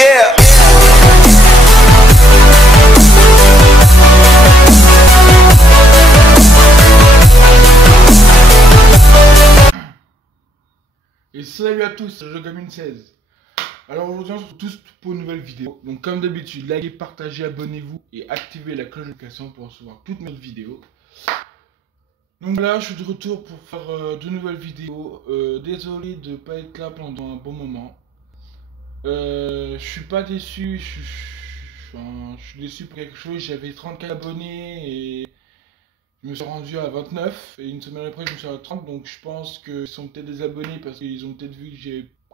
Yeah. Et salut à tous, c'est JoGaming16. Alors aujourd'hui on se retrouve tous pour une nouvelle vidéo. Donc comme d'habitude, likez, partagez, abonnez-vous et activez la cloche de notification pour recevoir toutes mes vidéos. Donc là je suis de retour pour faire de nouvelles vidéos. Désolé de ne pas être là pendant un bon moment. Je suis pas déçu, je suis déçu pour quelque chose. J'avais 34 abonnés et je me suis rendu à 29 et une semaine après je me suis rendu à 30, donc je pense qu'ils sont peut-être des abonnés parce qu'ils ont peut-être vu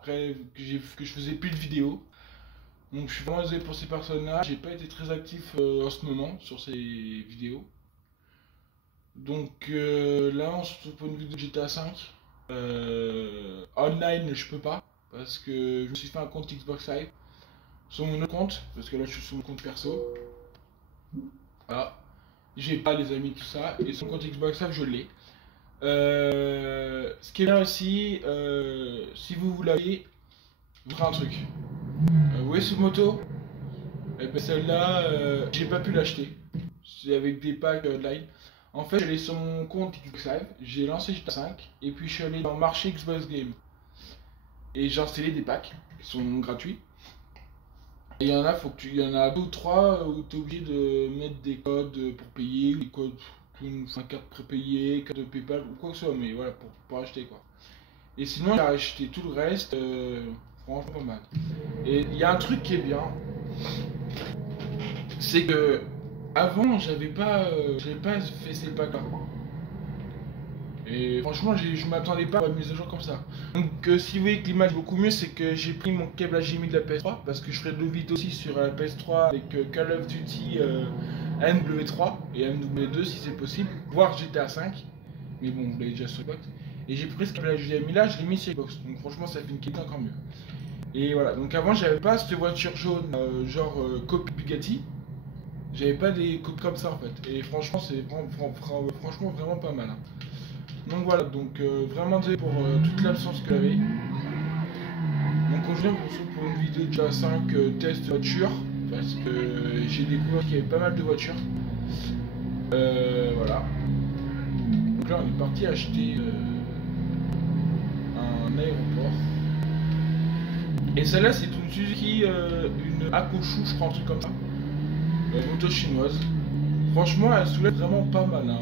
que je faisais plus de vidéos. Donc je suis vraiment désolé pour ces personnes-là. J'ai pas été très actif en ce moment sur ces vidéos. Donc là on se retrouve pour une vidéo de GTA 5. Online je peux pas parce que je me suis fait un compte Xbox Live sur mon autre compte parce que là je suis sur mon compte perso. Voilà. J'ai pas les amis, tout ça, et son compte Xbox Live je l'ai. Ce qui est bien aussi, si vous l'avez, vous ferez un truc. Vous voyez cette moto, et ben celle-là, j'ai pas pu l'acheter. C'est avec des packs online. En fait, j'allais sur mon compte Xbox Live, j'ai lancé GTA 5, et puis je suis allé dans le marché Xbox Game. Et j'ai installé des packs qui sont gratuits. Et il y en a, il y en a 2 ou 3 où tu es obligé de mettre des codes pour payer, des codes, une carte prépayée, carte de PayPal ou quoi que ce soit, mais voilà, pour acheter quoi. Et sinon, j'ai acheté tout le reste, franchement pas mal. Et il y a un truc qui est bien, c'est que avant, j'avais pas fait ces packs là. Et franchement, je m'attendais pas à une mise à jour comme ça. Donc si vous voyez que l'image est beaucoup mieux, c'est que j'ai pris mon câble HDMI de la PS3, parce que je ferai de vidéos aussi sur la PS3 avec Call of Duty MW3 et MW2 si c'est possible, voire GTA 5. Mais bon, vous l'avez déjà sur Xbox. Et j'ai pris ce câble HDMI là, je l'ai mis sur Xbox. Donc franchement, ça fait une qualité encore mieux. Et voilà, donc avant, j'avais pas cette voiture jaune, genre copie Bugatti. J'avais pas des copies comme ça en fait. Et franchement, c'est franchement vraiment pas mal. Hein. Donc voilà, donc vraiment désolé pour toute l'absence que j'avais. Donc aujourd'hui on se retrouve pour une vidéo de GTA 5 test voiture, parce que j'ai découvert qu'il y avait pas mal de voitures. Voilà. Donc là on est parti acheter un aéroport. Et celle-là c'est une Suzuki, une Hakusho, je crois, un truc comme ça. Moto chinoise. Franchement elle soulève vraiment pas mal. Hein,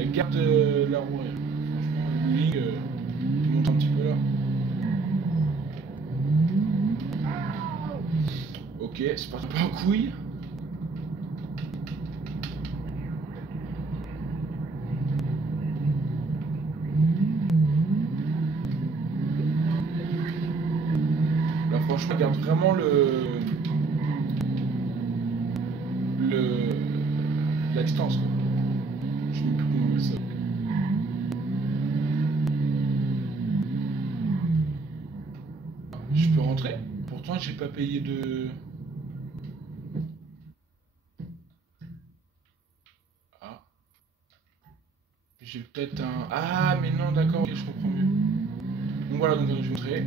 elle garde la roue arrière. Franchement, le wing, je monte un petit peu là. Ok, c'est parti pas en couille. Là, franchement, elle garde vraiment la distance, quoi. Je ne sais plus comment on met ça. Je peux rentrer. Pourtant, j'ai pas payé de... Ah. J'ai peut-être un... Ah, mais non, d'accord, ok, je comprends mieux. Donc voilà, donc je vais montrer.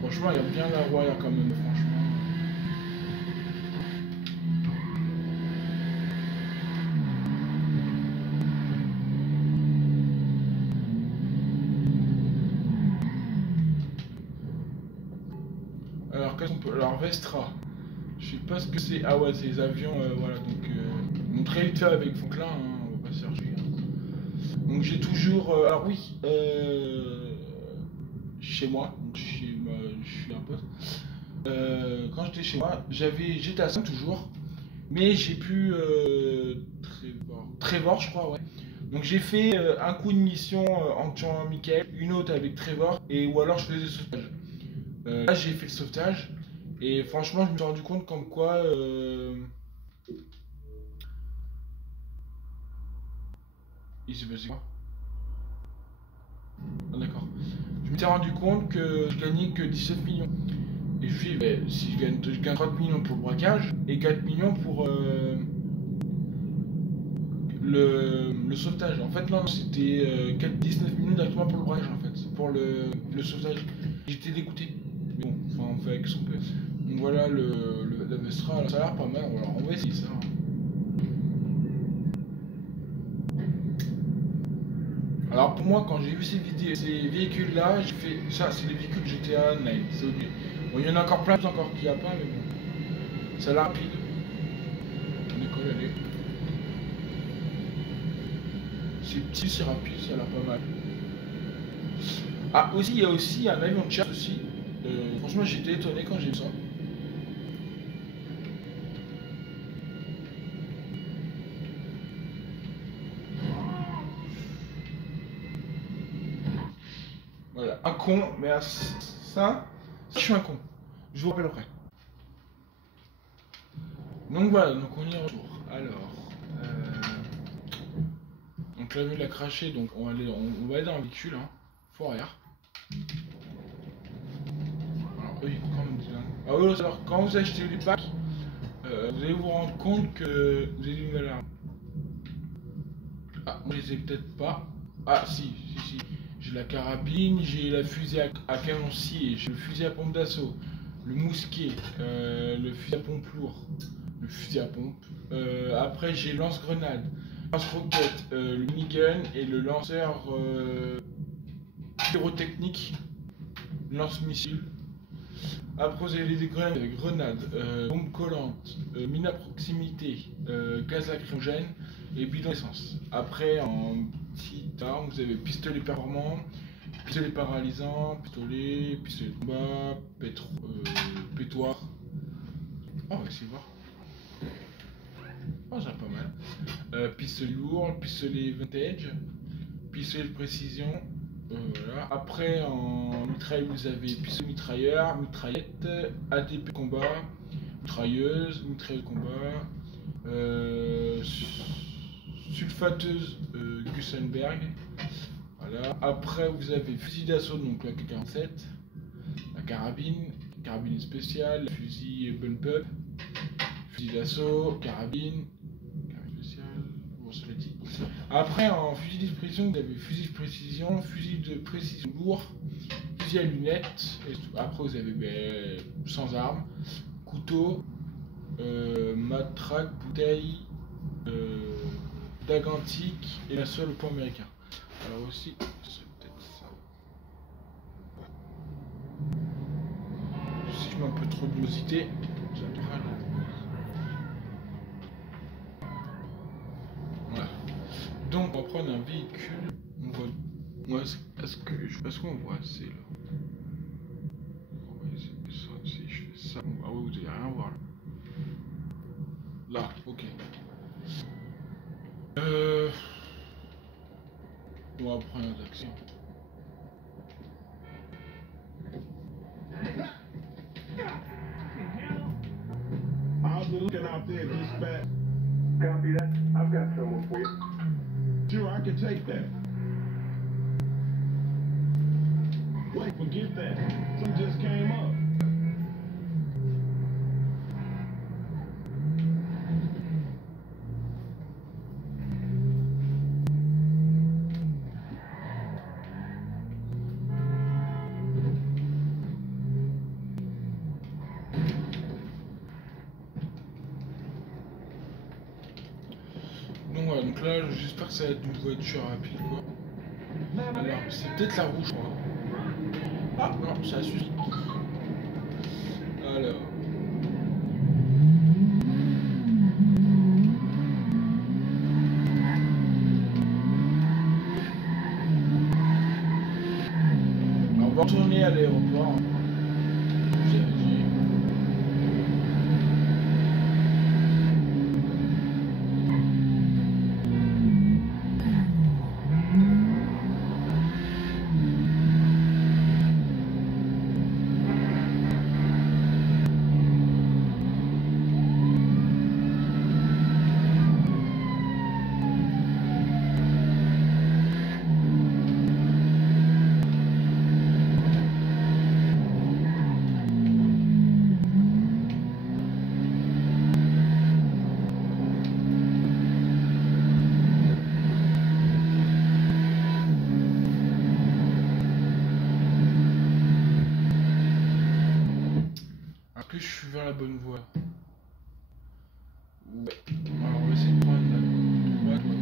Franchement, il y a bien la roue arrière quand même, franchement. Alors, qu'est-ce qu'on peut... Alors, Vestra. Je sais pas ce que c'est. Ah ouais, c'est les avions, voilà. Donc, mon très vite fait avec Franklin, hein, on va pas se chercher. Hein. Donc, j'ai toujours... alors oui, chez moi, donc je suis un pote. Quand j'étais chez moi, j'avais GTA 5 toujours. Mais j'ai pu... Trevor, je crois, ouais. Donc, j'ai fait un coup de mission en tuant Michael, une autre avec Trevor, ou alors je faisais le sauvetage. Là, j'ai fait le sauvetage. Et franchement, je me suis rendu compte comme quoi... Il s'est passé quoi? Ah, d'accord. Je m'étais rendu compte que je gagnais que 17 millions. Et je me suis dit, bah, si je gagne 30 millions pour le braquage et 4 millions pour le sauvetage. En fait, non, c'était 19 millions directement pour le braquage, en fait. Pour le sauvetage. J'étais dégoûté. fait avec son peu. Donc voilà la Vestra, alors, ça a l'air pas mal, alors on va essayer ça. Alors pour moi, quand j'ai vu ces véhicules-là, j'ai fait ça, c'est des véhicules GTA 9, c'est obligé. Bon, il y en a encore plein encore qu'il n'y a pas, mais bon, ça a l'air rapide. On décolle, allez. C'est petit, c'est rapide, ça a l'air pas mal. Ah, aussi, il y a aussi un avion de chasse aussi. Franchement, j'étais étonné quand j'ai vu ça. Voilà, un con, mais ça, je suis un con. Je vous rappelle après. Donc voilà, donc on y est retour. Alors, donc l'avion l'a craché, donc on va aller dans le véhicule, hein. Faut arrière. Alors oui, quand même bien. Ah oui, alors quand vous achetez les packs, vous allez vous rendre compte que vous avez une nouvelle arme. Ah, moi je les ai peut-être pas. Ah si. J'ai la carabine, j'ai la fusée à canon scié, j'ai le fusil à pompe d'assaut, le mousquet, le fusil à pompe lourd, le fusil à pompe. Après j'ai lance-grenade, lance-roquette, le minigun et le lanceur pyrotechnique, lance-missile. Après vous avez des grenades, bombes collantes, mine à proximité, gaz lacrymogène et bidon d'essence. Après en petite arme vous avez pistolet performant, pistolet paralysant, pistolet de combat, pétoire. Oh, on va essayer de voir. Oh, j'ai pas mal. Pistolet lourd, pistolet vintage, pistolet de précision. Voilà. Après en mitraille vous avez pistolet mitrailleur, mitraillette, ADP combat, mitrailleuse de combat, sulfateuse Gusenberg. Voilà. Après vous avez fusil d'assaut, donc la K47, la carabine spéciale, fusil bump up, fusil d'assaut, carabine spéciale, bon cela dit. Après en fusil de précision vous avez fusil de précision lourd, fusil à lunettes, et après vous avez sans armes, couteau, matraque, bouteille, dague antique et la seule au point américain. Alors aussi, c'est peut-être ça. Si je mets un peu trop de luminosité, ça devrait aller. Voilà. Donc on va prendre un véhicule. On va. Moi, est-ce qu'on voit assez là? On va essayer de ça. Si je fais ça. Ah oui, vous n'allez rien voir là. Là, ok. On va prendre l'action. How's it looking out there, dispatch? Copy that. I've got someone for you. Sure, I can take that. Wait, forget that. Something just came up. Donc là, j'espère que ça va être une voiture rapide quoi. Alors, c'est peut-être la rouge, je crois. Ah non, ça suffit. Alors. On va retourner à l'aéroport. Est-ce que je suis vers la bonne voie? Ouais. Alors on va essayer de prendre la droite.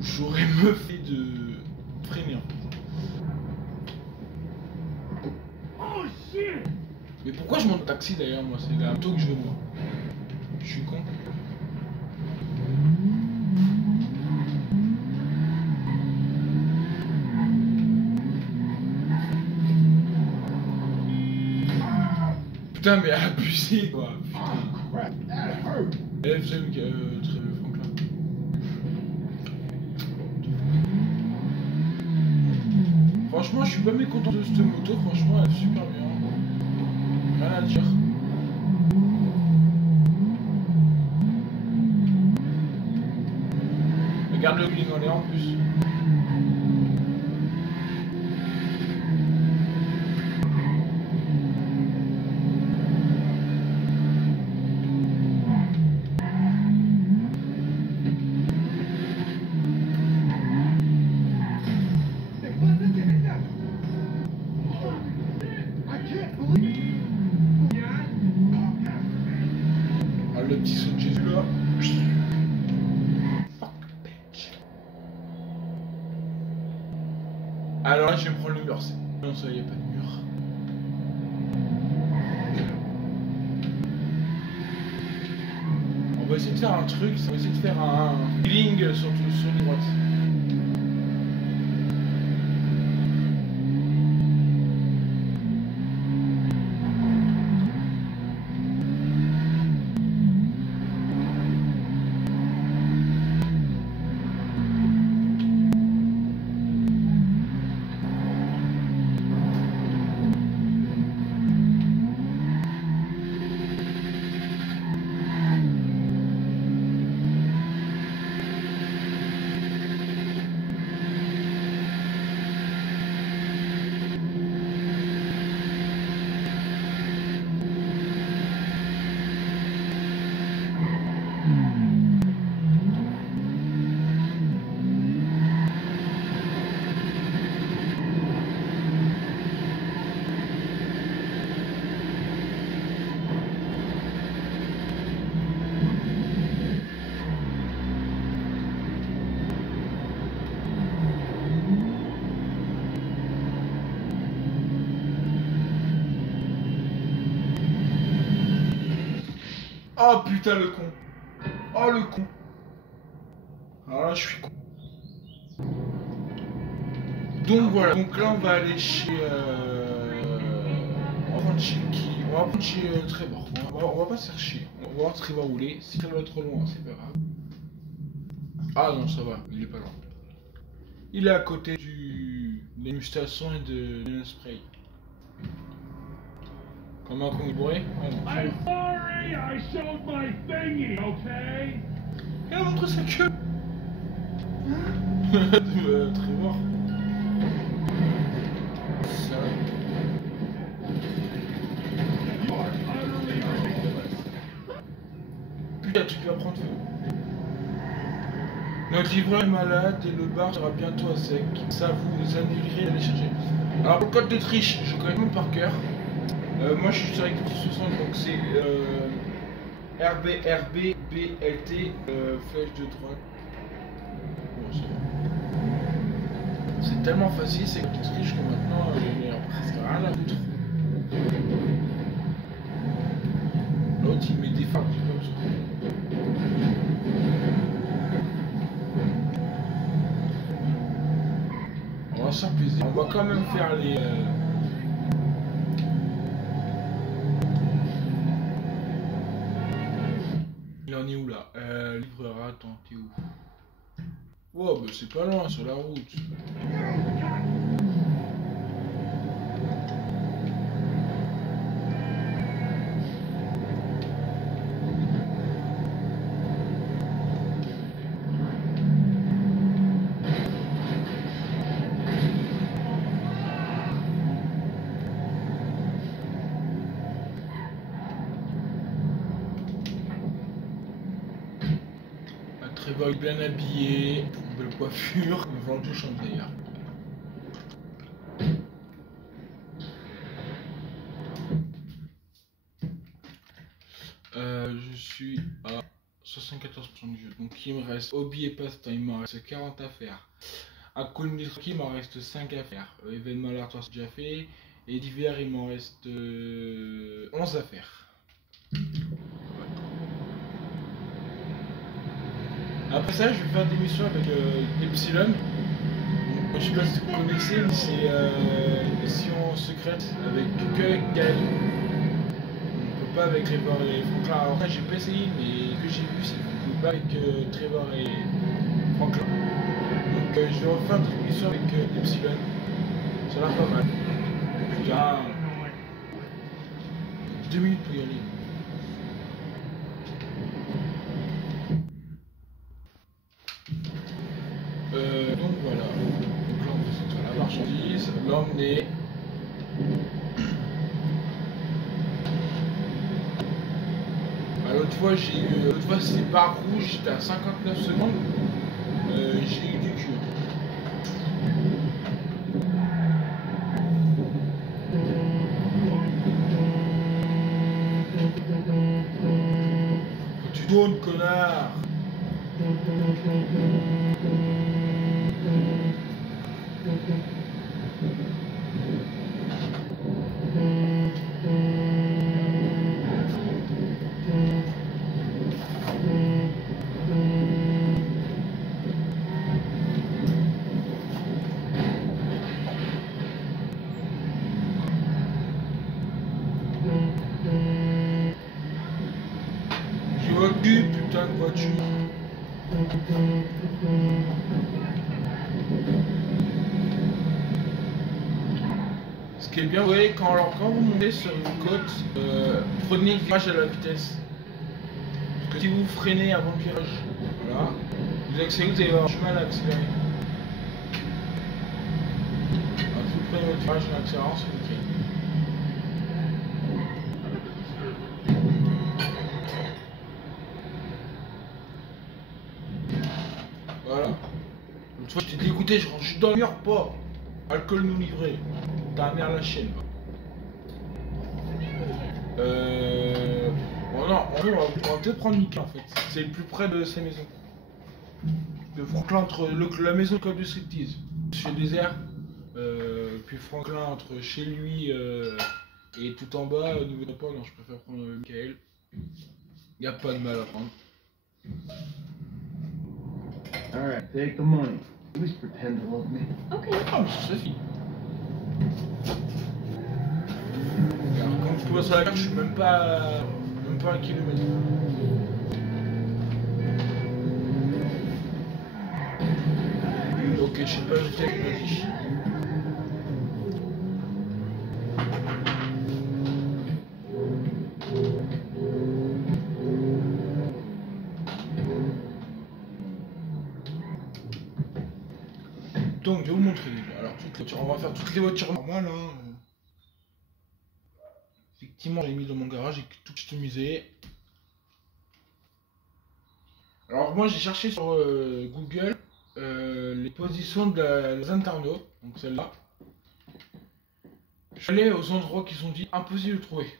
J'aurais me fait de freiner. Oh shit! Mais pourquoi je monte taxi d'ailleurs moi? C'est la moto que je veux moi. Je suis con. Putain mais abusé quoi. Putain. j'aime très Franklin. Franchement je suis pas mécontent de cette moto, franchement elle est super bien. Rien à dire. Regarde le bling en l'air en plus. Ah, le petit saut de Jésus là. Alors là, je vais me prendre le mur. Non, ça y a pas de mur. On va essayer de faire un truc, on va essayer de faire un feeling sur les droites. Oh putain le con. Oh le con. Alors là je suis con. Donc voilà, donc là on va aller chez on va prendre chez qui? On va prendre chez Trevor. On va pas chercher. On va voir Trevor où il est. Si Trevor est trop loin, c'est pas grave. Ah non ça va, il est pas loin. Il est à côté des stations et de spray. Comment qu'on est bourré? I'm sorry I showed my thingy, okay? Il a montré sa queue. Trevor. Ça. You are utterly ridiculous. Putain, tu vas prendre feu. Notre livreur est malade et le bar sera bientôt à sec. Ça vous annulerait d'aller chercher. Alors, le code de triche, je connais même par cœur. Moi, je suis sur Active 60, donc c'est RBRBBLT, flèche de droite. Bon, c'est bon. C'est tellement facile, c'est code de triche que maintenant, il n'y a presque rien à foutre. L'autre, il met des fards comme ça. On va s'en plaisir. On va quand même faire les... Il en est où là? Livreur, attends, t'es où? Oh, bah c'est pas loin, sur la route. Trevor est bien habillé, une belle coiffure, une vente de chambre d'ailleurs. Je suis à 74% du jeu, donc il me reste hobby et passe-temps, il me reste 40 à faire. À Colony, il m'en reste 5 à faire. Événement aléatoire, c'est déjà fait. Et d'hiver, il m'en reste 11 à faire. Après ça, je vais faire des missions avec Epsilon. Donc, je sais pas si vous connaissez, mais c'est une mission secrète avec que avec Gaël. On peut pas avec Trevor et Franklin. Alors là, j'ai pas essayé, mais ce que j'ai vu, c'est qu'on peut pas avec Trevor et Franklin. Donc je vais refaire des missions avec Epsilon. Ça a l'air pas mal. J'ai 2 minutes pour y aller. Donc voilà. Donc là on fait sur la marchandise, l'emmener. L'autre fois c'est barre rouge, j'étais à 59 secondes. J'ai eu du cul. Tu tournes, connard. Je vois du putain de voiture. Ce qui est bien, vous voyez, quand vous montez sur une côte, prenez le virage à la vitesse. Parce que si vous freinez avant le virage, voilà, vous accélérez, vous allez avoir du mal à accélérer. Alors, si vous prenez votre virage en accélérant, c'est ok. Voilà. L'autre fois, j'étais dégoûté, je suis dans le mur, pas. Alcool nous livré. T'as mère la chaîne. Bon, non, on va peut-être prendre Mika en fait. C'est le plus près de sa maison. De Franklin entre la maison de club de striptease. Chez Désert. Puis Franklin entre chez lui et tout en bas au niveau de la porte. Non, je préfère prendre Michael. Y a pas de mal à prendre. Alright, take the money. At least pretend to love me. Okay. Ah, mais ça suffit. Alors, quand je vois sur la carte, je suis même pas à 1 kilomètre. Ok, je sais pas, je sais, vas-y. Donc, je vais vous montrer déjà. Alors, on va faire toutes les voitures normales. Hein. Effectivement, j'ai mis dans mon garage et tout customisé. Alors, moi, j'ai cherché sur Google les positions de la Zentarno, donc celle-là. Je suis allé aux endroits qui sont dit impossible de trouver.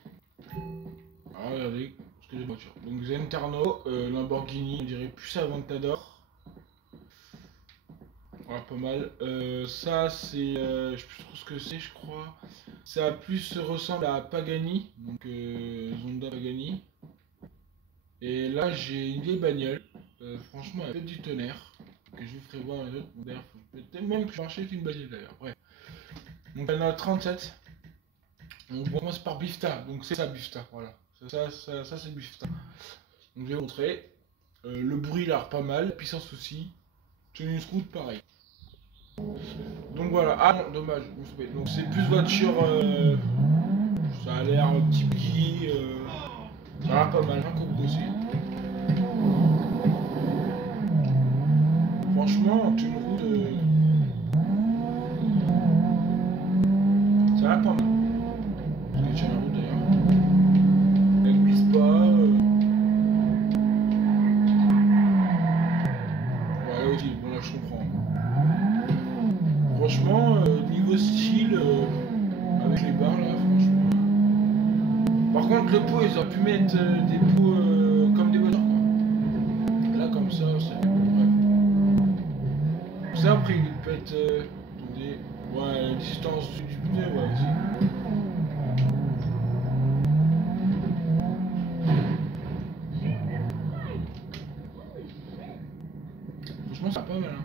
Alors, regardez ce que j'ai de voiture. Donc, Zentarno, Lamborghini, on dirait plus Aventador. Voilà, pas mal. Ça, c'est. Je sais plus trop ce que c'est, je crois. Ça plus ressemble à Pagani, donc Zonda Pagani. Et là, j'ai une vieille bagnole. Franchement, elle fait du tonnerre. Que je vous ferai voir les autres. D'ailleurs, peut-être même que je marchais avec une bagnole d'ailleurs. Bref. Donc, elle en a 37. Donc, on commence par Bifta. Donc, c'est ça, Bifta. Voilà. Ça c'est Bifta. Donc, je vais vous montrer. Le bruit, il a l'air pas mal. La puissance aussi. Tenue route, pareil. Donc voilà, ah non, dommage, donc c'est plus voiture, ça a l'air un petit petit, ça a l'air pas mal, hein, comme vous aussi. Franchement, tu me route, ça a l'air pas mal. Parce que tu as la route d'ailleurs. Elle glisse pas. avec les barres là, franchement. Par contre, le pot, ils auraient pu mettre des pots comme des voitures quoi. Là, comme ça, c'est. Bref. Ça, après, il peut être. Attendez. Ouais, la distance du pneu, ouais, aussi. Franchement, c'est pas mal, hein.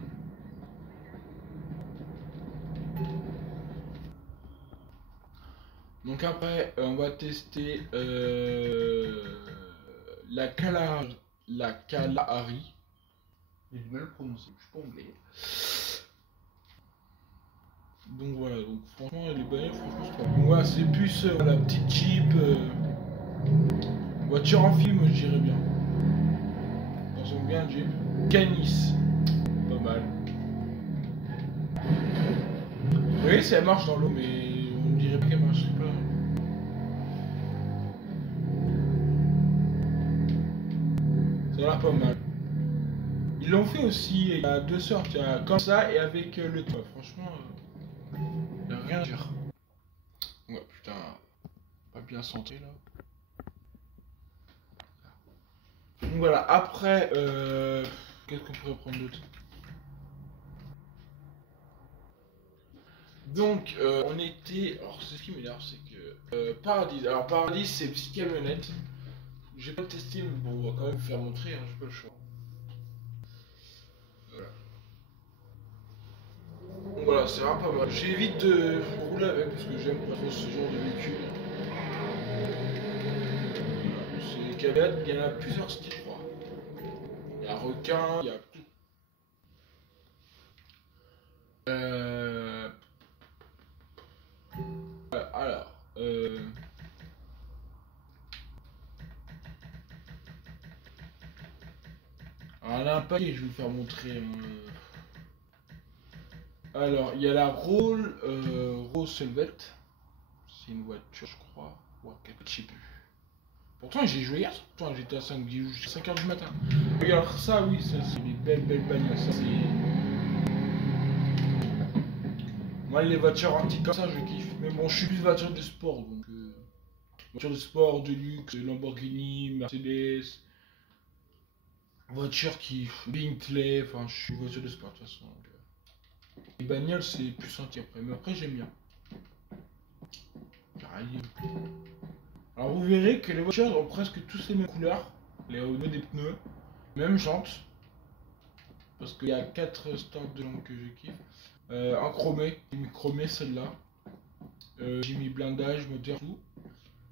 Donc après, on va tester la Kalahari. J'ai du mal à le prononcer, je suis pas anglais. Donc voilà, donc franchement, les bagnoles, franchement, c'est pas mal. Ouais, c'est plus la petite Jeep. Voiture en film, je dirais bien. Ça ressemble bien, Jeep. Canis, pas mal. Oui, ça marche dans l'eau, mais on dirait pas qu'elle marcherait pas. Ça a l'air pas mal. Ils l'ont fait aussi, il y a deux sortes, il y a comme ça et avec le toit. Franchement, il n'y a rien à dire. Ouais, putain, pas bien santé là. Donc voilà, après, qu'est-ce qu'on pourrait prendre d'autre? Donc, on était. Alors, c'est ce qui m'énerve, c'est que. Paradis. Alors, Paradis, c'est une petite camionnette. J'ai pas testé, mais bon, on va quand même faire montrer, hein, j'ai pas le choix. Voilà. Donc, voilà, c'est vraiment pas mal. J'évite de rouler avec parce que j'aime pas trop ce genre de véhicule. Voilà, c'est des camionnettes, il y en a plusieurs styles, je crois. Il y a requin, il y a tout. Alors, alors là, un paquet, je vais vous faire montrer. Alors, il y a la Rose Velvet. C'est une voiture, je crois. Ou un je sais plus. Pourtant, j'ai joué hier. Pourtant, j'étais à 5h du matin. Regarde ça, oui, ça, c'est des belles bagnoles. Ça, c'est. Moi, les voitures antiques comme ça, je kiffe. Mais bon, je suis plus voiture de sport. Donc, voiture de sport, de luxe, Lamborghini, Mercedes. Voiture qui. Bentley. Enfin, je suis voiture de sport de toute façon. Donc, les bagnoles, c'est plus senti après. Mais après, j'aime bien. Alors, vous verrez que les voitures ont presque tous les mêmes couleurs. Les hauts des pneus. Même jantes. Parce qu'il y a 4 stands de langue que je kiffe. En chromé. J'ai mis chromé celle-là. J'ai mis blindage, moteur, tout.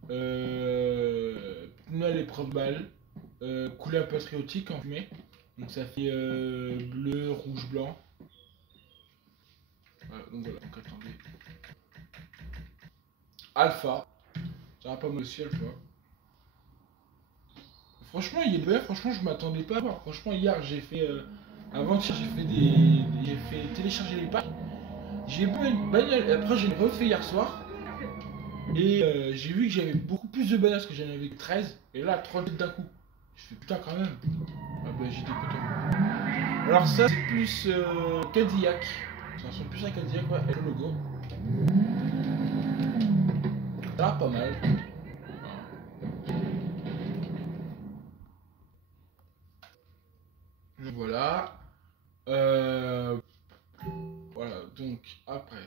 Pneus à l'épreuve balle. Couleur patriotique en fumée. Donc ça fait bleu, rouge, blanc. Donc voilà, donc attendez. Alpha. Ça va pas mal aussi, Alpha. Franchement, il est bien. Franchement, je m'attendais pas à voir. Franchement, hier, j'ai fait. Avant-hier, j'ai fait télécharger les packs. J'ai pas une bagnole. Après, j'ai refait hier soir. Et j'ai vu que j'avais beaucoup plus de bagnoles que j'en avais 13. Et là, 3 d'un coup. Je fais putain, quand même. Ah bah, j'étais content. Alors, ça, c'est plus Cadillac. Ça ressemble plus à Cadillac, ouais, avec le logo. Ça va pas mal. Donc voilà. Voilà, donc après.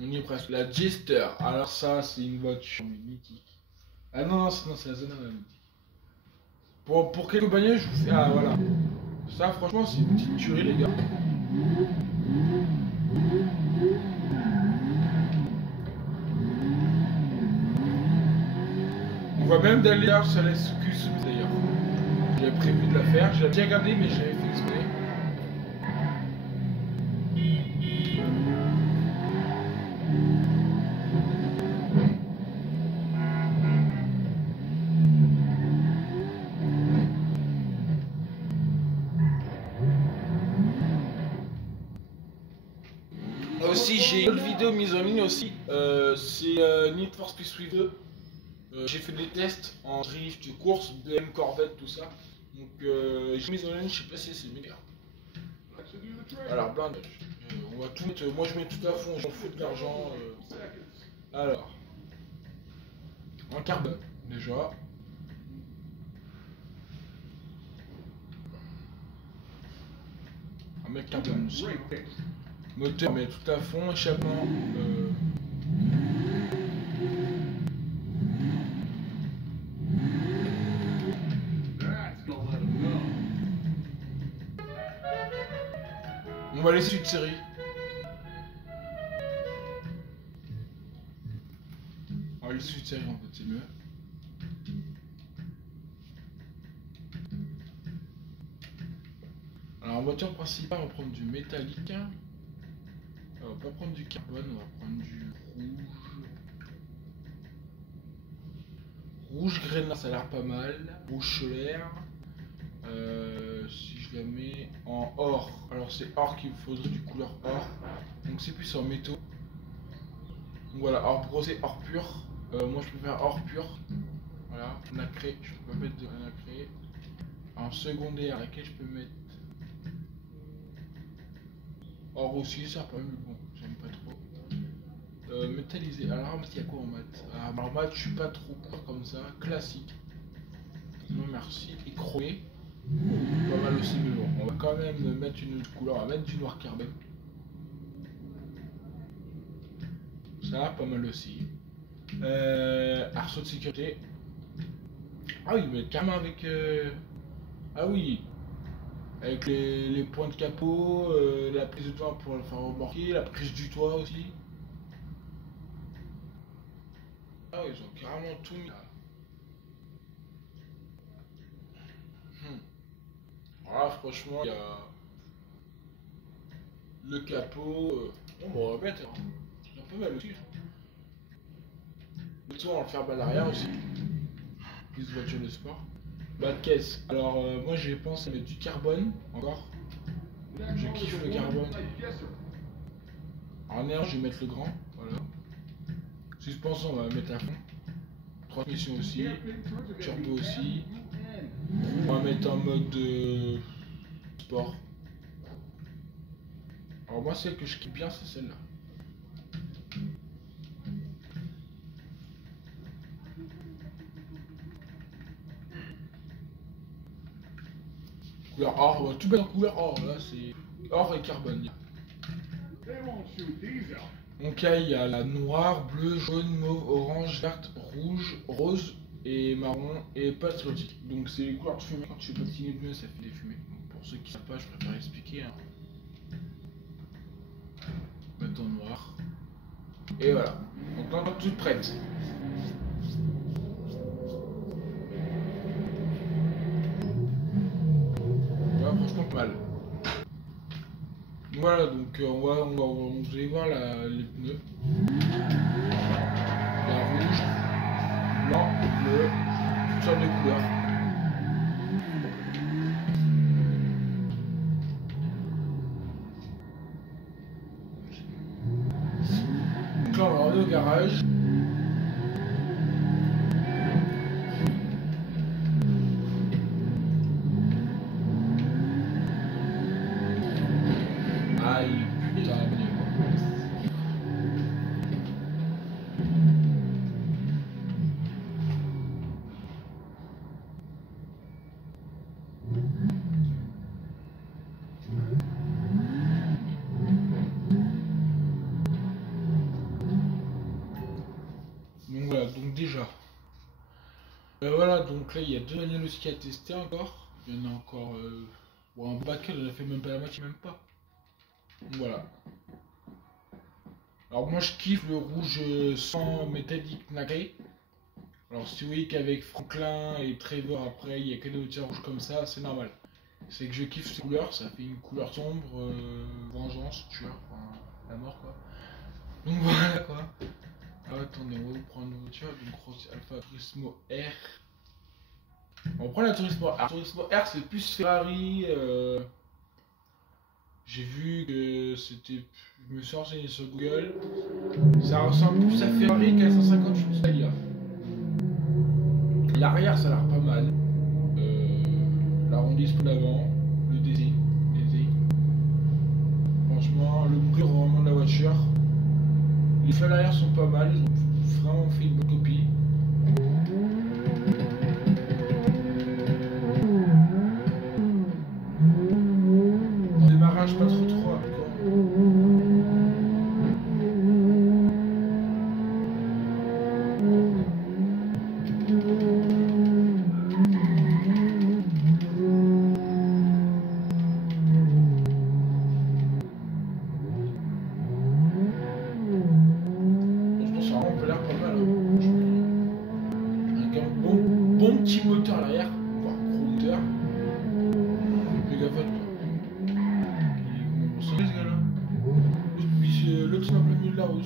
On y est presque. La Jester. Alors ça, c'est une voiture mythique. Ah non, c'est la Zona mythique. Pour quelques bagnoles, je vous fais... Ah voilà. Ça, franchement, c'est une petite tuerie, les gars. On voit même d'ailleurs sur la SQ d'ailleurs. J'avais prévu de la faire. Je l'ai déjà regardé, mais j'avais fait exprès. Aussi, j'ai une autre vidéo mise en ligne aussi. C'est Need for Speed Swift 2. J'ai fait des tests en drift, course, BM, Corvette, tout ça. Donc j'ai mis en ligne, je sais pas si c'est méga. Alors, blindage. On va tout mettre, moi je mets tout à fond, j'en fous de l'argent. Alors, en carbone, déjà. On va mettre carbone aussi. Moteur, mais tout à fond, échappement. On va laisser une série. On va laisser une série en fait, c'est mieux. Alors en voiture principale, on va prendre du métallique. On va pas prendre du carbone, on va prendre du rouge. Rouge grénin, ça a l'air pas mal. Rouge solaire. Si je la mets en or, alors c'est or qu'il me faudrait du couleur or. Donc c'est plus en métaux. Donc voilà, or brossé, or pur. Moi je préfère or pur. Voilà, nacré, je peux pas mettre de nacré. En secondaire, laquelle je peux mettre or aussi, ça pas mais bon, j'aime pas trop. Métallisé, alors il y a quoi en mat? Alors mat, je suis pas trop comme ça, classique. Non merci, et chromé. Pas mal aussi, mais bon, on va quand même mettre une autre couleur, on va mettre du noir carbone. Ça, pas mal aussi. Arceau de sécurité. Ah oui, mais carrément avec... Ah oui, avec les points de capot, la prise de toit pour le faire remorquer, la prise du toit aussi. Ah oui, ils ont carrément tout mis là. Voilà, franchement, il y a le capot. Bon, on va mettre, hein. C'est un peu mal aussi. Le toit, on va le faire bas l'arrière aussi. Plus voiture de sport. Bas de caisse. Alors, moi, j'ai pensé à mettre du carbone encore. Je kiffe le carbone. En air, je vais mettre le grand. Voilà. Suspension, on va mettre à fond. Transmission aussi. Turbo aussi. On va mettre en mode sport. Alors moi celle que je kiffe bien c'est celle-là. Couleur or, on va tout mettre en couleur or là, c'est or et carbone. Donc là il y a la noire, bleu, jaune, mauve, orange, verte, rouge, rose et marron et patriotique. Donc c'est les couleurs de fumée. Quand tu fais patiner de pneus, ça fait des fumées. Donc, pour ceux qui ne savent pas, je préfère expliquer. Hein. Mettre en noir. Et voilà. Donc là, on est toute prête. Voilà, franchement pas mal. Voilà, donc vous allez voir les pneus. La rouge, blanc, bleu, toutes sortes de couleurs. Donc là on va revenir au garage. Aïe, putain, donc voilà, donc déjà. Voilà, donc là il y a deux manuels aussi à tester encore. Il y en a encore. Bon, un paquet, on a fait même pas la moitié, même pas. Donc voilà. Alors moi je kiffe le rouge sans métallique nacré. Alors si vous voyez qu'avec Franklin et Trevor après il y a que des voitures rouges comme ça, c'est normal. C'est que je kiffe ces couleurs, ça fait une couleur sombre, vengeance, tu vois, enfin, la mort quoi. Donc voilà quoi. Ah, attendez, on va vous prendre une voiture, une grosse Alfa Turismo R. On prend la Turismo R. Turismo R c'est plus Ferrari. J'ai vu que c'était. Je me suis renseigné sur Google. Ça ressemble plus à Ferrari qu'à 158 Italia. L'arrière ça a l'air pas mal. L'arrondissement d'avant, le design. Les feux à l'arrière sont pas mal, ils ont vraiment fait une bonne copie. Démarrage pas trop encore. Bon petit moteur à l'arrière, voire gros moteur. Méga fan quoi. On s'en ce gars-là. L'autre c'est un peu mieux de la route.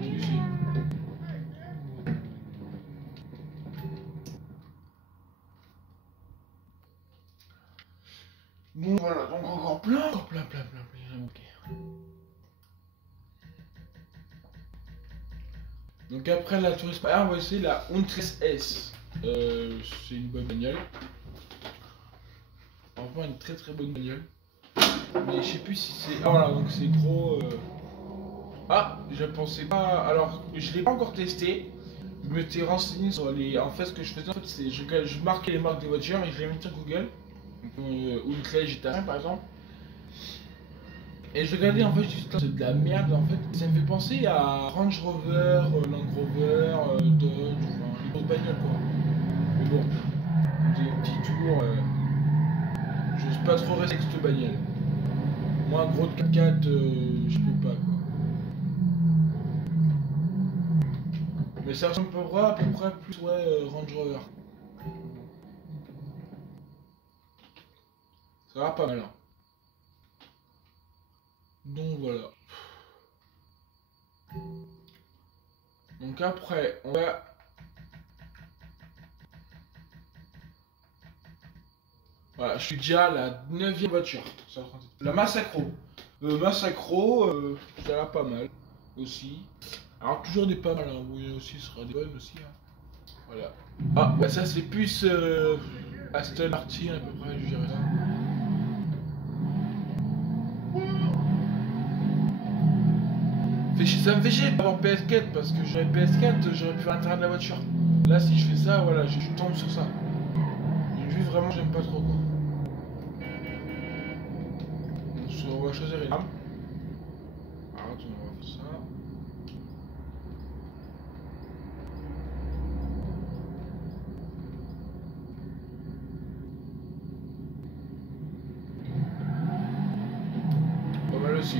Celui-ci. Bon voilà, donc encore plein. Il y en a manqué. Donc après la Tourisme R, on va essayer la Huntress S. C'est une bonne bagnole. Enfin une très bonne bagnole. Mais je sais plus si c'est... Ah voilà, donc c'est gros... Ah, je pensais pas... Alors, je l'ai pas encore testé. Je m'étais renseigné sur les... En fait, ce que je faisais, en fait, c'est... Je marquais les marques des voitures et je les mettais sur Google. Ou une clé GTA par exemple. Et je regardais en fait, c'est de la merde en fait. Ça me fait penser à Range Rover, Land Rover, Dodge, enfin, une grosse bagnole quoi. Mais bon, des petits tours, j'ose pas trop rester avec cette bagnole. Moi, un gros de 4x4, je peux pas quoi. Mais ça ressemble à peu près plus ouais, Range Rover. Ça va pas mal. Hein. Donc voilà. Donc après, on va... Voilà, je suis déjà à la 9e voiture. La Massacro. Massacro, ça va pas mal aussi. Alors toujours des pas mal, hein. Oui aussi, ce sera des bonnes aussi. Hein. Voilà. Ah, bah ça c'est plus Aston Martin à peu près, je dirais ça. Ça me fait chier d'avoir PS4 parce que j'aurais PS4, j'aurais pu faire l'intérieur de la voiture. Là, si je fais ça, voilà, je tombe sur ça. Une vue vraiment, j'aime pas trop quoi. Donc, on va choisir une arme. Alors, attends, on va faire ça. Pas mal aussi.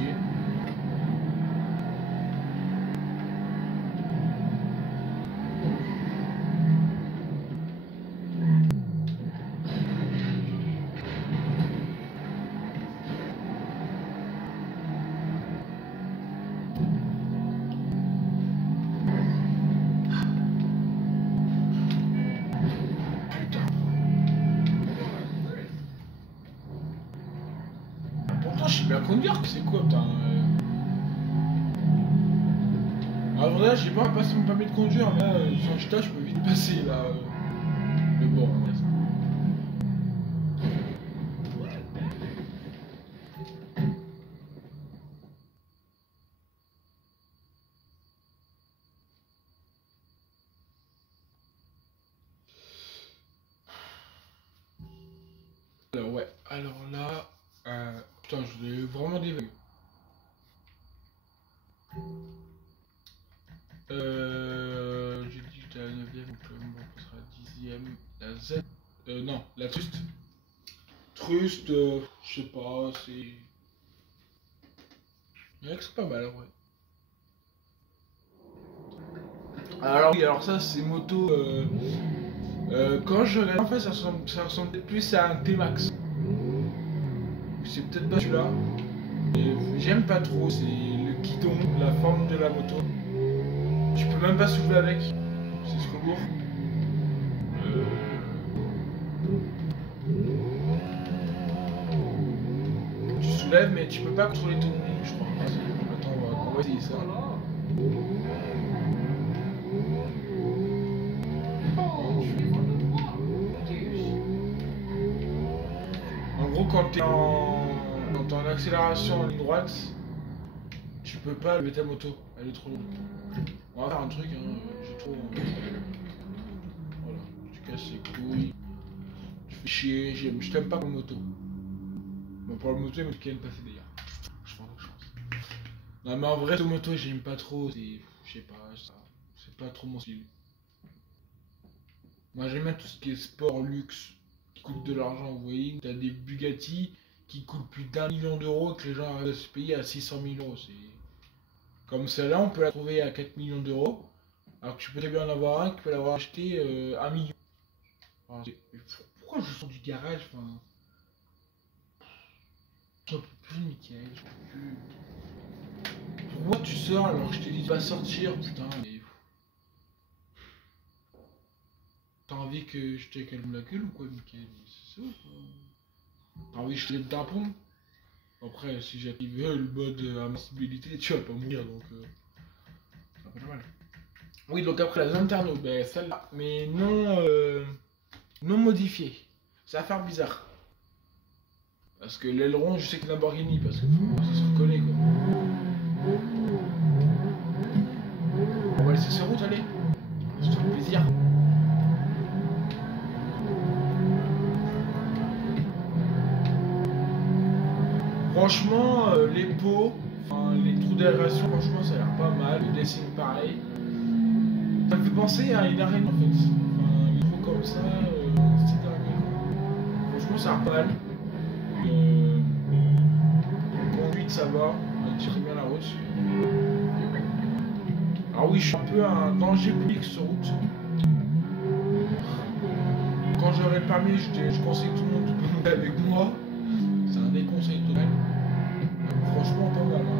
Je sais bien conduire, c'est quoi putain Alors là j'ai pas passé mon permis de conduire, mais là sur GTA je peux vite passer là. Mais bon, alors ouais, alors là... Putain, je l'ai vraiment dévalué. J'ai dit que j'étais à la 9ème, donc on passera à la 10ème. La Z... non, la Trust. Trust, je sais pas, c'est... C'est pas mal, ouais. Alors oui, alors ça, c'est moto... quand je regarde, en fait, ça ressemble peut-être plus à un T-Max. C'est peut-être pas celui-là. J'aime pas trop, c'est le guidon, la forme de la moto. Tu peux même pas soulever avec. C'est trop lourd. Tu soulèves mais tu peux pas contrôler ton nez, je crois. Attends, on va essayer ça. En gros, quand t'es en accélération en ligne droite, tu peux pas lever ta moto, elle est trop lourde. On va faire un truc, hein, j'ai trop... Voilà, tu casses les couilles, tu fais chier, je t'aime pas pour moto. Bon, pour la moto, il m'a quand même passé d'ailleurs. Je prends de chance. Non mais en vrai, cette moto, j'aime pas trop, c'est... Je sais pas, c'est pas trop mon style. Moi j'aime bien tout ce qui est sport, luxe, qui coûte de l'argent, vous voyez. T'as des Bugatti qui coûtent plus d'1 million d'euros que les gens arrivent à se payer à 600 000 euros. Comme celle-là, on peut la trouver à 4 millions d'euros, alors que tu peux très bien en avoir un qui peut l'avoir acheté 1 million. Enfin, pourquoi je sors du garage, enfin... Je peux plus, Mickaël, je peux plus... Pourquoi tu sors alors que je t'ai dit de pas sortir, putain, mais... T'as envie que je te calme la gueule ou quoi, Mickaël? C'est ça ou quoi? T'as envie que je te jette d'un pont? Après, si j'active le mode invincibilité, tu vas pas mourir, donc... c'est pas mal. Oui, donc après la Zanterno, ben celle-là, mais non... non modifiée. Ça va faire bizarre. Parce que l'aileron, je sais que Lamborghini, parce que ça se reconnaît, quoi. On va laisser ces routes, allez. C'est un plaisir. Franchement, les pots, enfin, les trous d'aération, franchement, ça a l'air pas mal. Le dessin pareil. Ça me fait penser à une arène en fait. Enfin, les trous comme ça, c'est dingue. Franchement, ça a l'air pas mal. Conduite, ça va. On tire bien la route. Alors, oui, je suis un peu un danger public sur route. Quand j'aurai le permis, je conseille tout le monde de monter avec moi. C'est un déconseil total. Franchement, pas mal. Hein.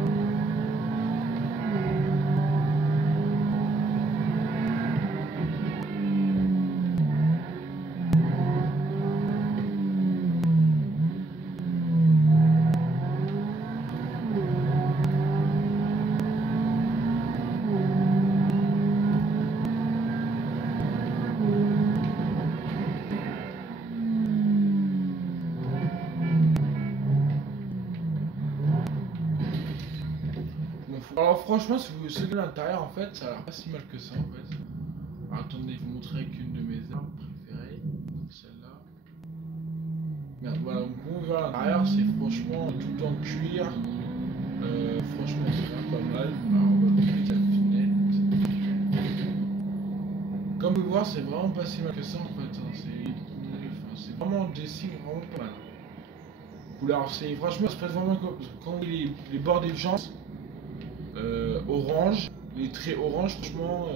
Alors franchement, si vous secondez l'intérieur, en fait, ça a l'air pas si mal que ça, en fait. Alors, attendez, je vais vous montrer qu'une de mes armes préférées, celle-là. Merde, voilà, donc vous verrez l'intérieur, c'est franchement tout en cuir. Franchement, c'est vraiment pas mal. Alors, on va mettre la fenêtre. Comme vous pouvez voir, c'est vraiment pas si mal que ça, en fait. Hein. C'est vraiment des signes vraiment pas mal. Couleur, c'est franchement, ça se passe vraiment comme quand les bords des gens. Orange, les traits orange, franchement,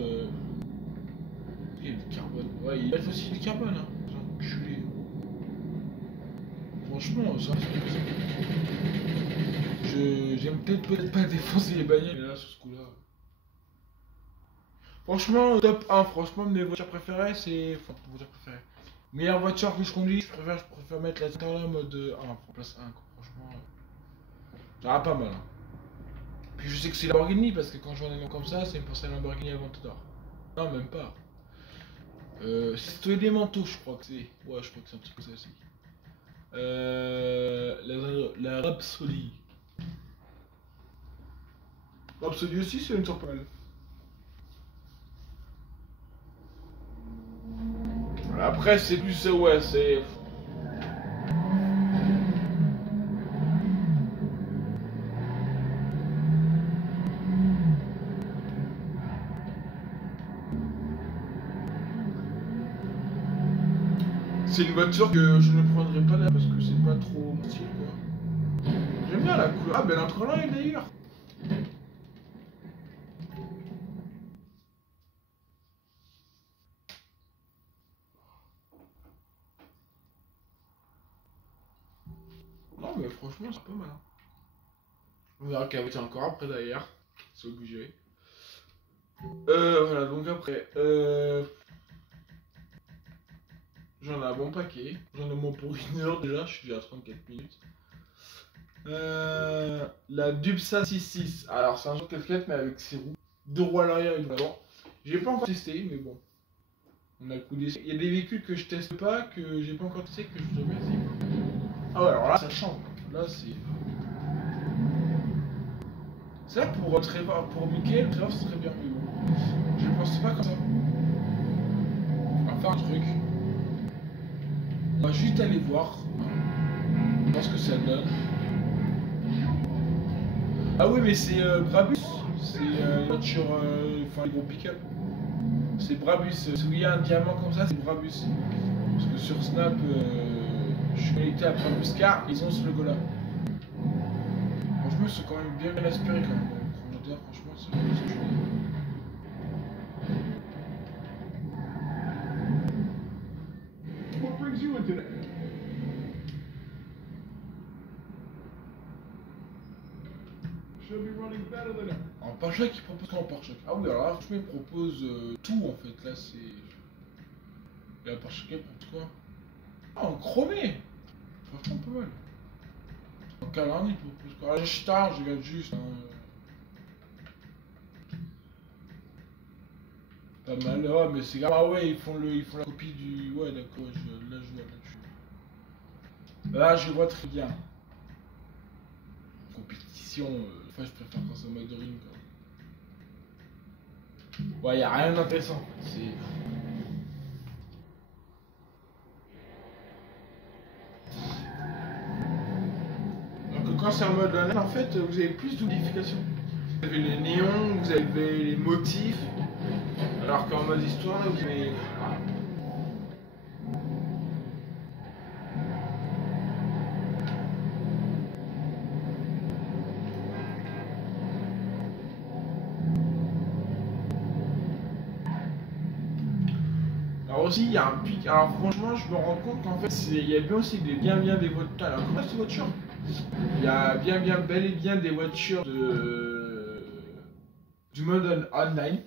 il y a du carbone. Ouais, il y a aussi du carbone, hein. Enculé. Franchement, ça. J'aime peut-être pas défoncer les bagnoles, mais là, sur ce coup-là. Franchement, top 1, franchement, mes voitures préférées, c'est. Enfin, mes voitures préférées. Meilleure voiture que je conduis, je préfère mettre la Toyota mode 1, en place 1, quoi. Franchement, ça va pas mal, hein. Puis je sais que c'est Lamborghini parce que quand je vois un nom comme ça, ça me pense à Lamborghini Aventador. Non, même pas. C'est Elementos, je crois que c'est. Ouais, je crois que c'est un truc comme ça aussi. La Rhapsody. Rhapsody aussi, c'est une sorte mal. Après, c'est plus. Ouais, c'est. C'est une voiture que je ne prendrai pas là parce que c'est pas trop mon style quoi. J'aime bien la couleur. Ah ben l'entre là d'ailleurs. Non mais franchement c'est pas mal. Hein. On verra qu'elle va être encore après d'ailleurs. C'est obligé. Voilà donc après. J'en ai un bon paquet. J'en ai au moins pour 1 heure déjà. Je suis déjà à 34 minutes. La Dubsa 66. Alors c'est un genre de casquette mais avec ses roues. 2 roues à l'arrière et 2 à l'avant. J'ai pas encore testé mais bon. On a le coup d'essai. Il y a des véhicules que je teste pas, que j'ai pas encore testé, que je devrais essayer. Ah ouais alors là ça change. Là c'est Ça pour Trevor, pour Michael, Trevor ce serait bien mieux. Je pensais pas comme ça. On va faire un truc. On va juste aller voir. Je pense que ça donne. Ah oui, mais c'est Brabus. C'est une voiture, enfin les gros pick-up. C'est Brabus. Si il y a un diamant comme ça, c'est Brabus. Parce que sur Snap, je suis connecté à Brabus car ils ont ce logo là. Franchement, c'est quand même bien aspiré quand même. Chronoteur, franchement, c'est joli. What brings you into that? Should be running better than that. En pare-choc, il propose quoi en pare-choc? Ah oui, alors là, franchement, il propose tout en fait. Là, c'est. Et la pare-choc, il propose quoi? Ah, en chromé! Franchement, pas mal. En calane, il propose quoi? Ah, je regarde juste. Hein. Pas mal. Ah, mais c'est grave. Ah ouais, ils font la copie du. Ouais, d'accord, là, je vois là-dessus. Là, je vois très bien. Compétition, enfin, je préfère quand c'est en mode ring. Quoi. Ouais, y a rien d'intéressant. C'est. Donc, quand c'est en mode online, en fait, vous avez plus de modifications. Vous avez les néons, vous avez les motifs. Alors qu'en mode histoire, là, vous avez. Alors aussi, il y a un pic. Alors franchement, je me rends compte qu'en fait, il y a bien aussi bien des voitures. Alors comment ces voitures? Il y a bel et bien des voitures du mode online.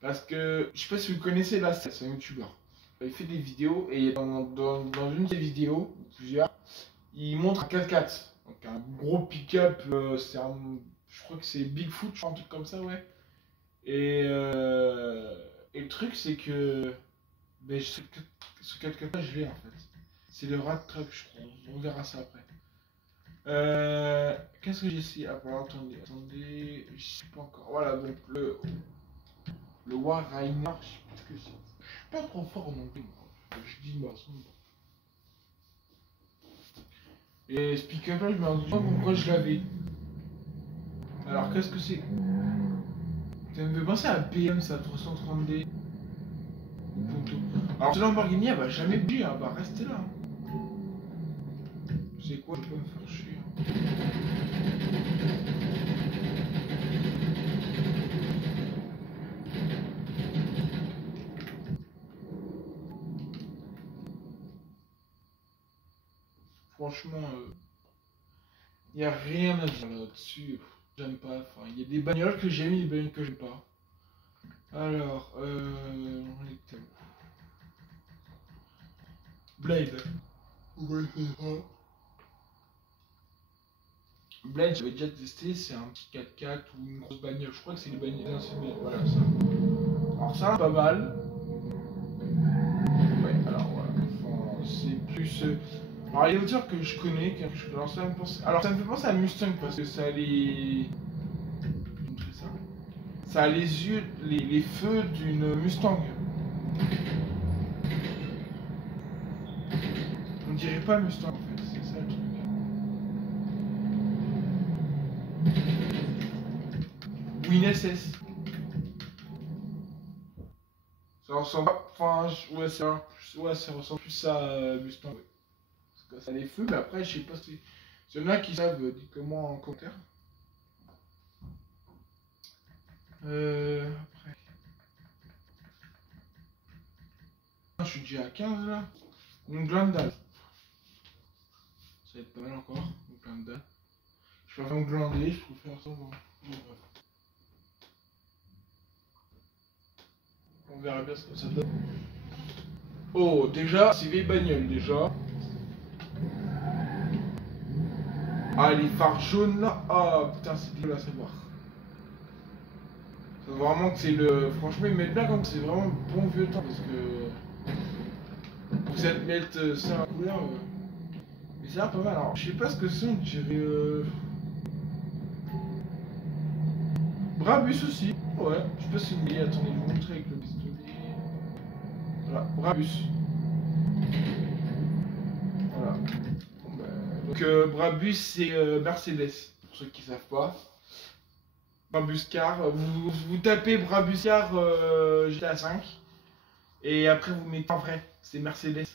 Parce que, je sais pas si vous connaissez là, c'est un youtubeur. Il fait des vidéos et dans une de ses vidéos, plusieurs, il montre un 4x4. Donc un gros pick-up, je crois que c'est Bigfoot, je crois, un truc comme ça, ouais. Et le truc, c'est que mais ce 4x4 là, je l'ai en fait. C'est le Rat Truck, je crois. On verra ça après. Qu'est-ce que j'ai ici? Ah, bon, attendez, je sais pas encore. Voilà, donc le Warhammer, je sais pas ce que c'est. Je suis pas trop fort non plus. Je dis ma façon. Et ce pick-up là, je me demande pourquoi je l'avais. Alors, qu'est-ce que c'est? Ça me fait penser à BM, ça, 330D. Alors, ce Lamborghini, elle va jamais bouger, elle va rester là. C'est quoi? Je peux me faire chier. Franchement, il n'y a rien à dire là-dessus. J'aime pas. Enfin, il y a des bagnoles que j'aime et des bagnoles que j'aime pas. Alors, on était où? Blade. Ouais, c'est ça. Blade, j'avais déjà testé, c'est un petit 4x4 ou une grosse bagnole. Je crois que c'est les bagnoles. Voilà, ça. Alors, ça, pas mal. Ouais, alors voilà. Enfin, c'est plus. Alors, il y a des auteurs que je connais. Alors, ça me fait penser à Mustang parce que ça a les. Ça a les yeux, les feux d'une Mustang. On dirait pas Mustang en fait, c'est ça le truc. Ou une SS. Ça ressemble pas. Enfin, ouais, ça ressemble plus à Mustang. Ouais. Parce que ça a les feux, mais après, je sais pas si. S'il y en a qui savent, dites-le moi en commentaire. Après. Je suis déjà à 15 là. Une Glendale. Ça va être pas mal encore. Une Glendale. Je peux faire un glandé, je peux faire ça. Bon, on verra bien ce que ça donne. Oh, déjà, c'est vieille bagnole déjà. Ah, les phares jaunes là. Ah, putain, c'est dégueulasse à voir. Ça se voit vraiment que c'est le. Franchement, ils mettent bien comme c'est vraiment bon vieux temps parce que. Vous êtes mettre ça en couleur. Mais c'est pas mal. Alors, je sais pas ce que c'est, on dirait. Brabus aussi. Ouais, je sais pas si vous voyez. Attendez, je vais vous montrer avec le pistolet. Voilà, Brabus. Voilà. Bon, bah, donc Brabus c'est Mercedes, pour ceux qui savent pas. Brabus Car, vous tapez Brabus Car GTA 5 et après vous mettez en vrai, c'est Mercedes.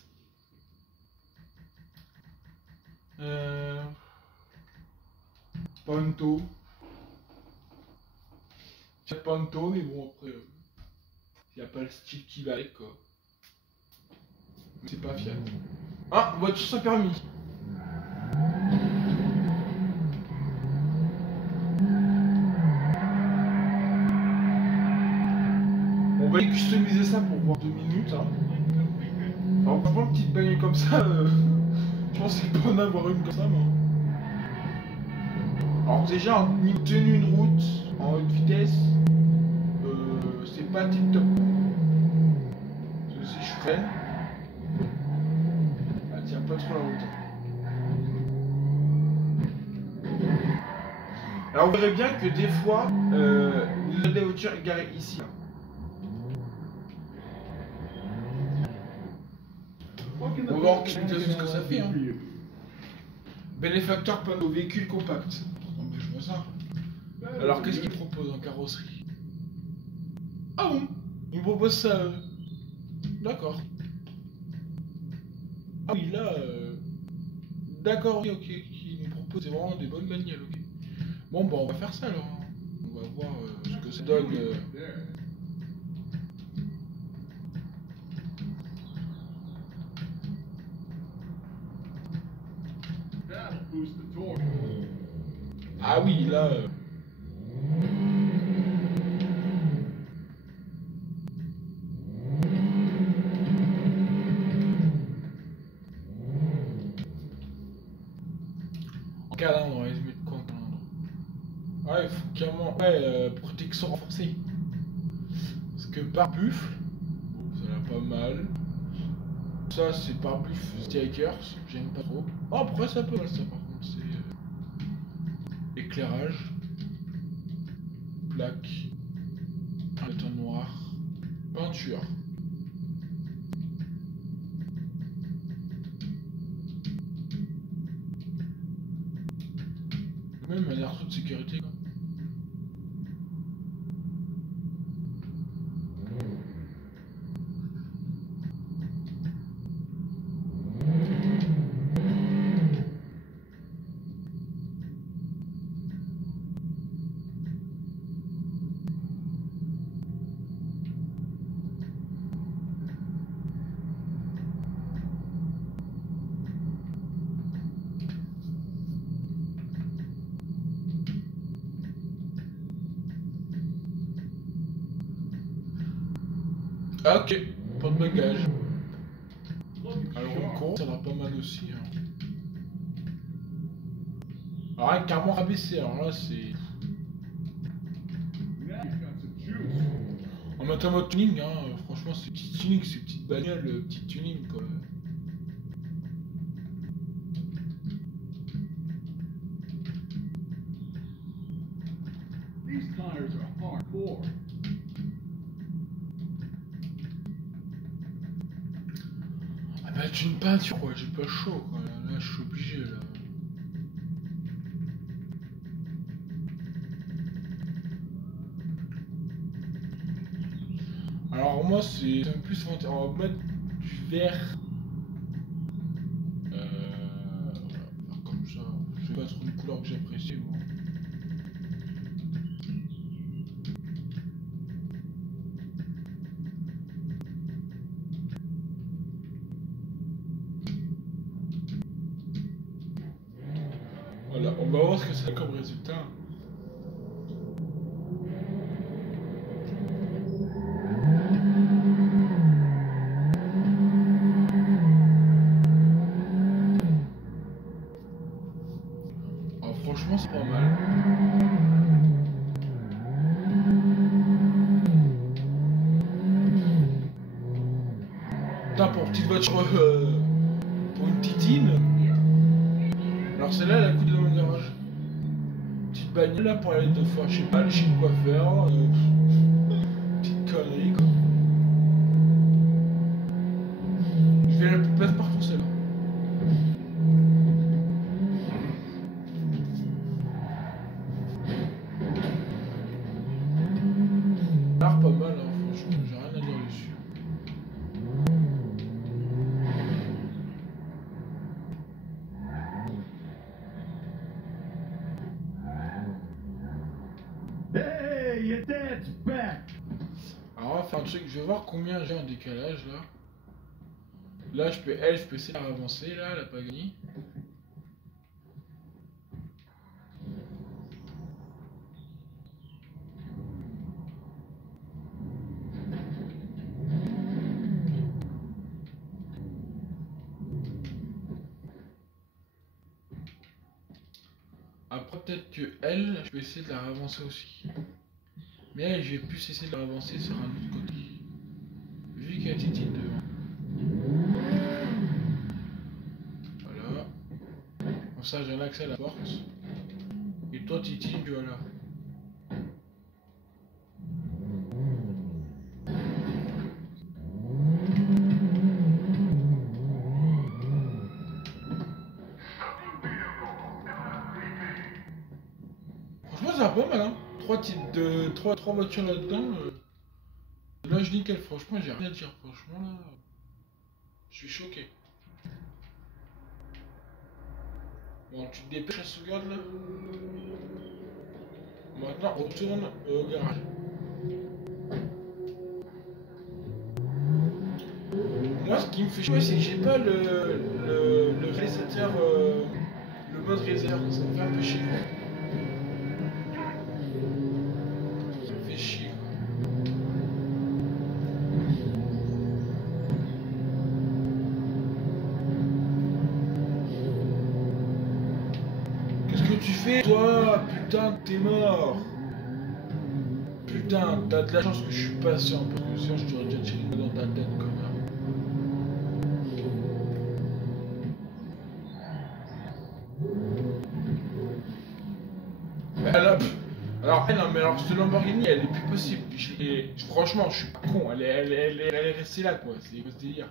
Panto. C'est Panto, mais bon après, il n'y a pas le style qui va avec quoi. C'est pas fiable. Ah, voiture sans permis. On va customiser ça pour voir 2 minutes. Hein. Alors, franchement, une petite bagnole comme ça, je pense qu'il peut en avoir une comme ça, moi. Alors, déjà, en niveau tenue de route, en haute vitesse, c'est pas tip top. Parce que si je freine, elle tient pas trop la route. Alors, vous verrez bien que des fois, vous avez des voitures garées ici. On va voir ce que ça fait. Hein. Bénéfacteur panneau véhicule compact. Ben, je vois ça. Alors qu'est-ce qu'il propose en carrosserie? Ah bon? Il me propose ça. D'accord. Ah oui là. D'accord, oui, ok. Il nous propose vraiment des bonnes bagnoles, ok. Bon bah on va faire ça alors. On va voir ce que ça donne. Ah oui, là... En calandre, on va se mettre quoi en calandre? Ouais, il faut carrément... Ouais, protection renforcée. Parce que par buffle, ça va pas mal. Ça, c'est par buffle Strikers, j'aime pas trop. Oh, après ça peut mal ça par contre, c'est... Éclairage, plaque, béton noir, peinture. Même un air de sécurité quoi. Ah, ok, pas de bagage. Alors on compte, ça va pas mal aussi. Hein. Alors là, carrément rabaissé, alors là c'est... En mettant mode tuning, hein, franchement c'est petit tuning, c'est petite bagnole, petit tuning quoi. These tires are hardcore. Ah bah tu une peinture quoi, j'ai pas chaud quoi, là je suis obligé là. Alors moi c'est plus on va mettre du vert. Voilà, comme ça, je sais pas trop une couleur que j'apprécie moi. Voilà, on va voir ce que c'est comme résultat. Alors franchement c'est pas mal. Putain, pour une petite voiture, pour une titine. Alors celle-là elle a coûté dans mon garage. Petite bagnole là pour aller 2 fois, je sais pas, aller chez le coiffeur, petite connerie quoi. Je vais la plus passe partout celle-là. Alors pas mal hein, franchement, j'ai rien à dire dessus. Hey, your dad's back. Alors on va faire un truc, je vais voir combien j'ai en décalage là. Là je peux, elle, je peux essayer de la avancer là, elle a pas gagné. Après peut-être que elle, je peux essayer de la ravancer aussi. Mais elle, je vais plus essayer de la ravancer sur un autre côté. Vu qu'il y a Titi devant. Voilà. Comme ça j'ai un accès à la porte. Et toi Titi, tu vas là. Franchement c'est un peu mal hein. 3 types de. 3 voitures là-dedans. Là je nickel, franchement j'ai rien à dire. Franchement là. Je suis choqué. Bon tu te dépêches à sauvegarde là. Maintenant on retourne au garage. Moi ce qui me fait chier c'est que j'ai pas le réalisateur, le mode réserve, ça me fait un peu chier quoi. Ça me fait chier quoi. Qu'est-ce que tu fais toi? Putain t'es mort. Putain t'as de la chance que je suis patient parce que sinon je t'aurais déjà tiré dans ta tête quand même. Non mais alors cette Lamborghini elle est plus possible. Franchement je suis pas con, elle est restée là quoi, c'est quoi ce délire?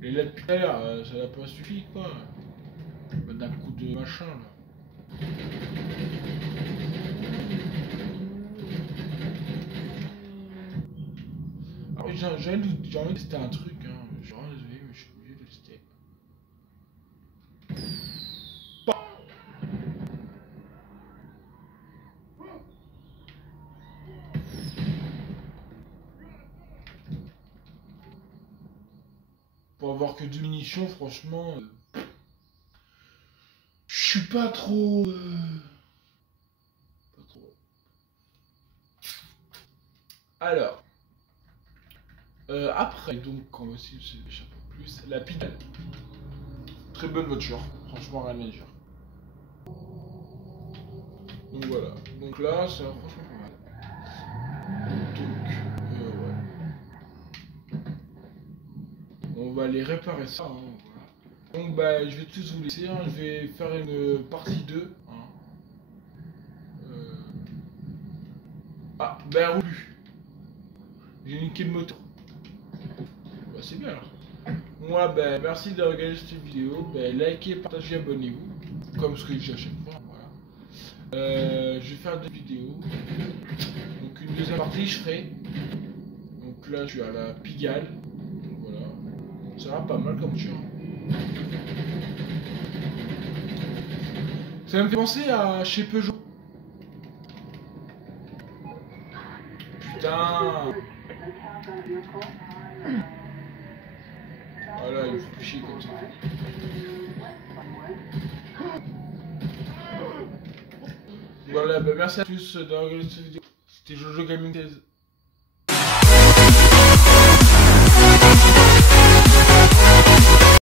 Elle est là depuis tout à l'heure, ça n'a pas suffi quoi. D'un coup de machin là. Alors j'ai envie de tester un truc hein, je suis vraiment désolé mais je suis obligé de tester. Pour avoir que 2 munitions, franchement, je suis pas trop. Pas trop. Alors, après, donc, on va essayer de se déchanger un peu plus. La Pigalle. Très bonne voiture, franchement, rien à dire. Donc voilà, donc là, ça va franchement pas mal. Donc, ouais. On va aller réparer ça. Hein, voilà. Donc bah je vais tous vous laisser, hein. Je vais faire une partie 2. Hein. Ah bah elle roule plus. J'ai niqué le moteur. Bah c'est bien alors. Moi bah merci de regarder cette vidéo. Bah, likez, partagez, abonnez-vous. Comme ce que je dis à chaque fois. Voilà. Je vais faire 2 vidéos. Donc une deuxième partie je ferai. Donc là je suis à la Pigalle. Ça va pas mal comme voiture. Ça me fait penser à chez Peugeot. Putain. Voilà, il me faut plus chier comme ça. Voilà, bah merci à tous d'avoir regardé cette vidéo. C'était Jojo Gaming 16.